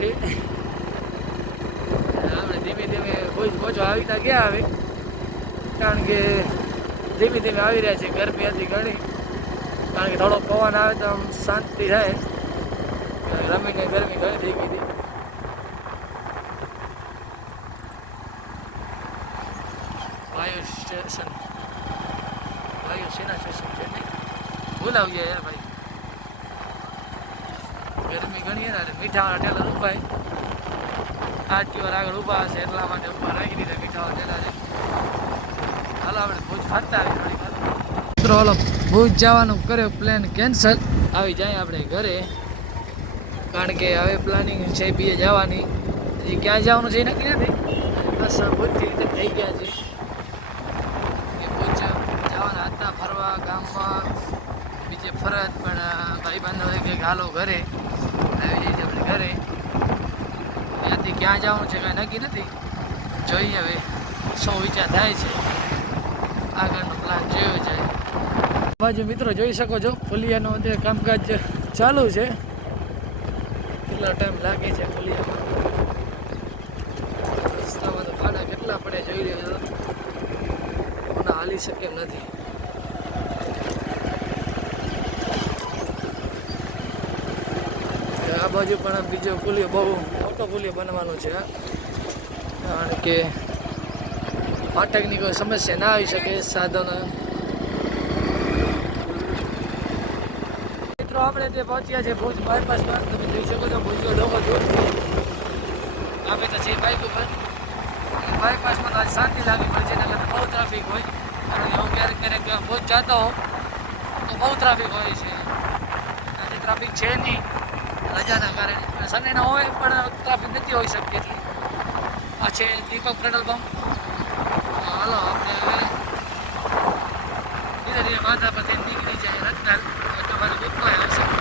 છે. આપણે ધીમે ધીમે ભુજ પહોંચવા આવી તા ગયા આવે કારણ કે ધીમે ધીમે આવી રહ્યા છે. ગરમી હતી ઘણી. કારણ કે થોડો પવન આવે તો આમ શાંતિ થાય. રમીને ગરમી ઘણી થઈ ગઈ હતી. વાયુ સ્ટેશન. વાયુ સેના સ્ટેશન છે ને? ગયા યાર ભાઈ. ગરમી ઘણી એટલે મીઠાવાળા ટેલર ઉભાય આરટીઓ આગળ ઊભા હશે એટલા માટે ઊભા રાખી દીધા મીઠાવાળા ટેલરે હાલો, આપણે ભુજ ફરતા આવી થોડી મિત્રો, હાલો, ભુજ જવાનું કર્યો પ્લાન કેન્સલ આવી જાય આપણે ઘરે. કારણ કે હવે પ્લાનિંગ છે બીએ જવાની. એ ક્યાં જવાનું છે નક્કી નથી. બસ ભુજથી રીતે થઈ ગયા છે. જવાના હતા ફરવા, ગામમાં. બીજે ફરજ, પણ ભાઈ બાંધવ કે હાલો ઘરે. આવી જઈએ આપણે ઘરે ત્યાંથી ક્યાં જવાનું છે કાંઈ નક્કી નથી. જોઈએ હવે શું વિચાર થાય છે. આગળનો પ્લાન જોયો જાય. બાજુ મિત્રો જોઈ શકો છો, ફુલિયાનું જે કામકાજ ચાલુ છે. કેટલો ટાઈમ લાગે છે ફુલિયામાં રસ્તામાં તો ભાડા કેટલા પડે જોઈ રહ્યો હાલી શકે એમ નથી આ બાજુ પણ બીજો પુલિયો બહુ મોટો પુલિયો બનવાનો છે કારણ કે ફાટકની કોઈ સમસ્યા ના આવી શકે સાધનો. મિત્રો, આપણે જે પહોંચ્યા છે ભુજ બાયપાસમાં તમે જોઈ શકો છો ભુજનો ડોંગો દૂર આપણે તો છે બાઇક ઉપર. બાયપાસમાં તો આજ શાંતિ લાગી પડે છે કરતાં બહુ ટ્રાફિક હોય. કારણ કે હું ક્યારેક ક્યારેક ભુજ જતો હોઉં, તો બહુ ટ્રાફિક હોય છે. આજે ટ્રાફિક છે નહીં. રજાના કારણે. સન્ડેના હોય પણ ટ્રાફિક નથી હોઈ શકતી એટલી આ છે દીપક પેટ્રોલ પંપ હાલો આપણે હવે ધીરે ધીરે માથા પરથી નીકળી જાય રત્નાલ એટલે મારે હોય આવશે.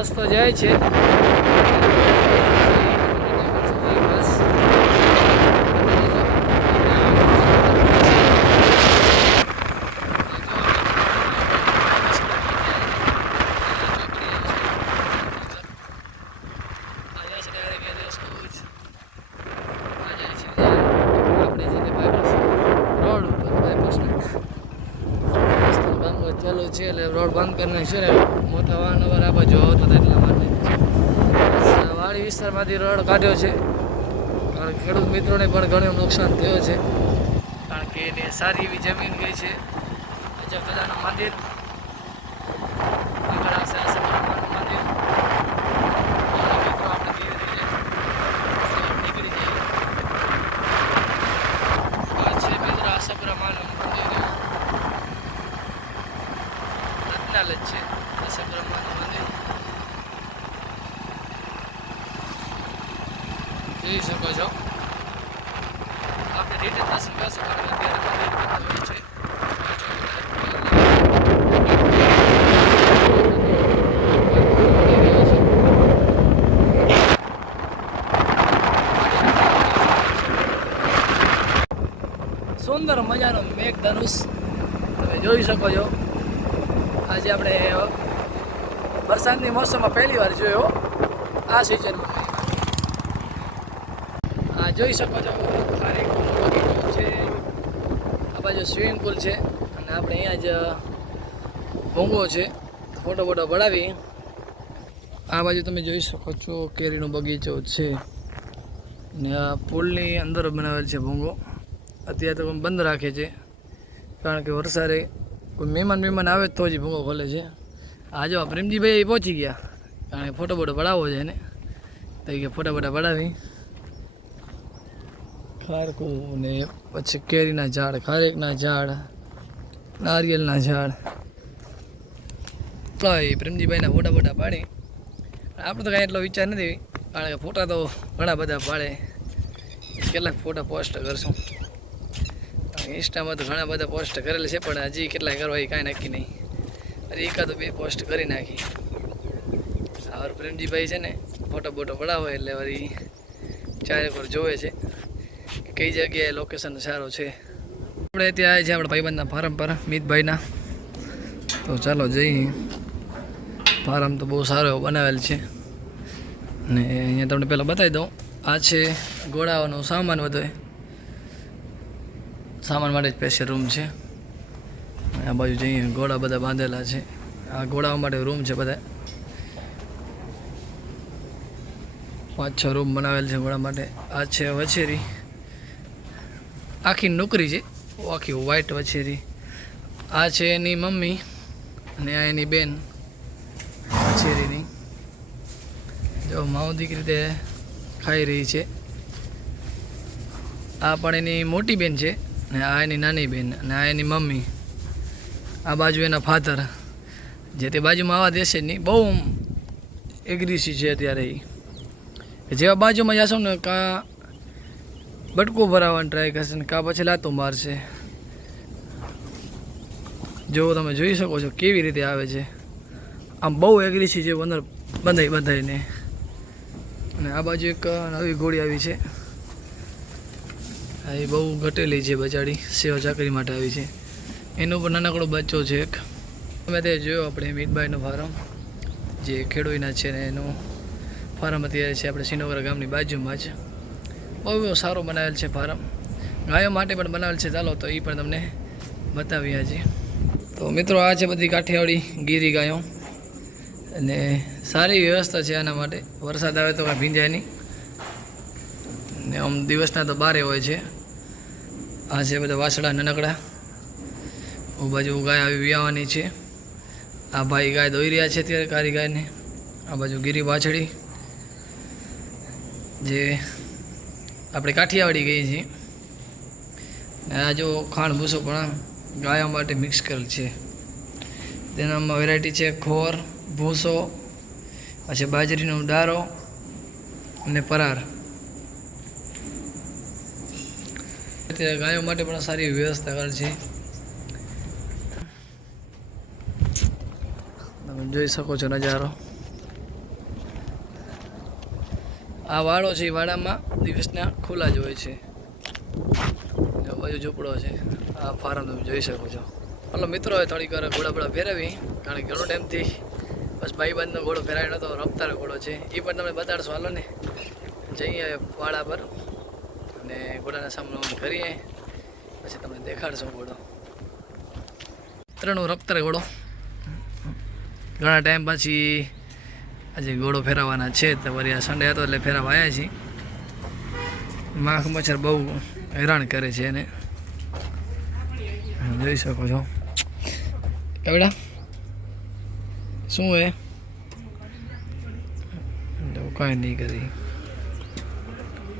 રસ્તો જાય છે. ચાલુ છે એટલે રોડ બંધ કરી છે ને. મોટા બરાબર અવાર તો એટલા માટે. વાડી વિસ્તારમાંથી રોડ કાઢ્યો છે. કારણ ખેડૂત મિત્રોને પણ ઘણું નુકસાન થયું છે. કારણ કે એને સારી એવી જમીન ગઈ છે. અજબ દાદાનું મંદિર. આગળ આવશે આશાપુરામાનું મંદિર અને મિત્રો આપણે ધીરે ધીરે નીકળી જઈએ આ છે મિત્રો આશાપુરામાનું મંદિર રત્નાલ જ છે આશાપુરામાનું મંદિર જોઈ શકો છો ડિટેલ દર્શન કરશું કારણ કે અત્યારે મંદિર બંધ હોય છે સુંદર મજાનો. મેઘધનુષ તમે જોઈ શકો છો. આજે આપણે વરસાદની મોસમમાં પહેલી વાર જોયો આ સિઝનમાં આ જોઈ શકો છો. છે. આ બાજુ સ્વિમિંગ પુલ છે. અને આપણે અહીંયા જ ભોંગો છે. ફોટો ફોટો પડાવી. આ બાજુ તમે જોઈ શકો છો કેરીનો બગીચો છે. ને આ પુલની અંદર બનાવેલ છે ભોંગો અત્યારે તો બંધ રાખે છે. કારણ કે વરસાદે કોઈ મહેમાન મહેમાન આવે તો જ ભૂંગો ખોલે છે. આ જો પ્રેમજીભાઈ પહોંચી ગયા. કારણ કે ફોટો બોટો પડાવવો છે એને. તો કે ફોટા બોટા પડાવી. ખારકું ને પછી કેરીના ઝાડ, ખારેકના ઝાડ, નારિયેલના ઝાડ. કઈ પ્રેમજીભાઈના ફોટા બોટા પાડી. આપણે તો કાંઈ એટલો વિચાર નથી. કારણ કે ફોટા તો ઘણા બધા પાડે. કેટલાક ફોટા પોસ્ટ કરશું. ઇન્સ્ટામાં તો ઘણા બધા પોસ્ટ કરેલા છે, પણ હજી કેટલા કરવા એ કાંઈ નક્કી નહીં. અરે એકાદો બે પોસ્ટ કરી નાખી. આ પ્રેમજીભાઈ છે ને ફોટો બોટો પડાવે એટલે વળી ચારે પર જોવે છે કઈ જગ્યાએ લોકેશન સારો છે. આપણે ત્યાં આવ્યા છે આપણા ભાઈબંધના ફાર્મ પર, મિતભાઈના. તો ચાલો જઈએ. ફાર્મ તો બહુ સારો એવો બનાવેલ છે. ને અહીંયા તમને પહેલાં બતાવી દઉં. આ છે ઘોડાઓનો સામાન બધો. સામાન માટે સ્પેશિયલ રૂમ છે. આ બાજુ જઈએ ઘોડા બધા બાંધેલા છે. આ ઘોડાઓ માટે રૂમ છે બધા. પાંચ છ રૂમ બનાવેલ છે ઘોડા માટે. આ છે વછેરી. આખી નોકરી છે. આખી વ્હાઈટ વછેરી. આ છે એની મમ્મી અને આ એની બેન વછેરીની. જો માઉ દીકરી તે ખાઈ રહી છે. આ પણ એની મોટી બેન છે. ને આ એની નાની બેન અને આ એની મમ્મી. આ બાજુ એના ફાધર જે તે બાજુમાં આવા દેશે નહીં બહુ એગ્રેસિવ છે અત્યારે એ જેવા બાજુમાં જશો ને કાં બટકું ભરાવવાની ટ્રાય કરશે ને કાં પછી લાતો મારશે. જો તમે જોઈ શકો છો કેવી રીતે આવે છે. આમ બહુ એગ્રેસિવ છે અંદર બંધાઈ બંધાઈને. અને આ બાજુ એક નવી ગોળી આવી છે. એ બહુ ઘટેલી છે બચાડી, સેવા ચાકરી માટે આવી છે. એનો પણ નાનકડો બચ્ચો છે એક. અમે તે જોયો આપણે મીતભાઈનો ફાર્મ, જે ખેડૂતના છે ને એનું ફાર્મ અત્યારે છે આપણે સિનોગરા ગામની બાજુમાં જ. બહુ સારો બનાવેલ છે ફાર્મ. ગાયો માટે પણ બનાવેલ છે, ચાલો તો એ પણ તમને બતાવી આજે. તો મિત્રો, આ છે બધી કાઠિયાવાડી ગીરી ગાયો. અને સારી વ્યવસ્થા છે આના માટે. વરસાદ આવે તો કાંઈ ભીંજાય નહીં. ને આમ દિવસના તો બારે હોય છે. આ છે બધા વાસડા નાનકડા. ઓ બાજુ ગાય આવી વિયાવાની છે. આ ભાઈ ગાય દોઈ રહ્યા છે અત્યારે કારી ગાયને. આ બાજુ ગીરી વાછડી. જે આપણે કાઠિયાવાડી ગઈ છીએ. ને આ જો ખાંડ ભૂસો પણ ગાયો માટે મિક્સ કરેલ છે. તેનામાં વેરાયટી છે ખોર, ભૂસો, પછી બાજરીનો ડારો અને પરાર. અત્યારે ગાયો માટે પણ સારી વ્યવસ્થા કરેલ છે. તમે જોઈ શકો છો નજારો. આ વાડો છે, એ વાડામાં દિવસના ખુલ્લા જ હોય છે. બાજુ ઝૂંપડો છે, આ ફાર્મ તમે જોઈ શકો છો. હલો મિત્રો હોય થોડીક વાર ઘોડા બોડા ફેરવી કારણ કે ઘણો ટાઈમથી બસ ભાઈબંધનો ઘોડો ફેરાયો નતો રફતાર ઘોડો છે. એ પણ તમે બતાડશો, હાલો ને. જઈએ વાડા પર. અને ઘોડાના સામનો કરીએ. પછી તમને દેખાડશું ઘોડો. ત્રણો રફતર ઘોડો. ઘણા ટાઈમ પછી આજે ઘોડો ફેરવવાના છે. તો વળી આ સન્ડે હતો એટલે ફેરવવા આવ્યા છીએ. માખ મચ્છર બહુ હેરાન કરે છે એને. જોઈ શકો છો. કેવડા? શું હે કાંઈ નહીં કરી.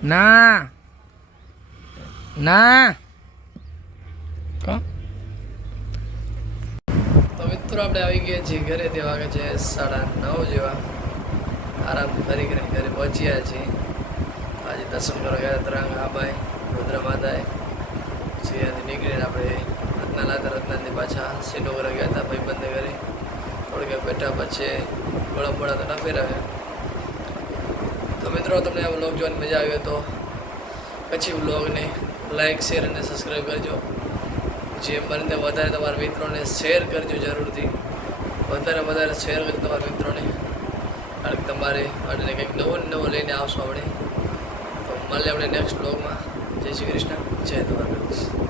ના! ના. તો મિત્રો આપણે આવી ગયા છીએ ઘરે તે વાગે છે સાડા નવ જેવા. આરામ કરી કરીને ઘરે પહોંચ્યા છીએ. આજે દર્શન કરવા ગયા ત્રણ આબાઈ રુદ્ર માતાએ પછી ત્યાંથી નીકળીને આપણે રત્ના લાતા રત્નાથી પાછા સીટો કરવા ગયા હતા બંધ ઘરે. થોડીક બેઠા પછી ગળા બળા તો ના ફેરાવ્યા તો મિત્રો તમને આ બ્લોગ જોવાની મજા આવી તો પછી વ્લોગને લાઇક શેર અને સબસ્ક્રાઈબ કરજો. જે બને વધારે તમારા મિત્રોને શેર કરજો જરૂરથી. વધારે વધારે શેર કરજો તમારા મિત્રોને. કારણ કે તમારે એટલે કંઈક નવું નવું લઈને આવશો આપણે. તો મળીએ આપણે નેક્સ્ટ બ્લોગમાં જય શ્રી કૃષ્ણ. જય દ્વારકાધીશ.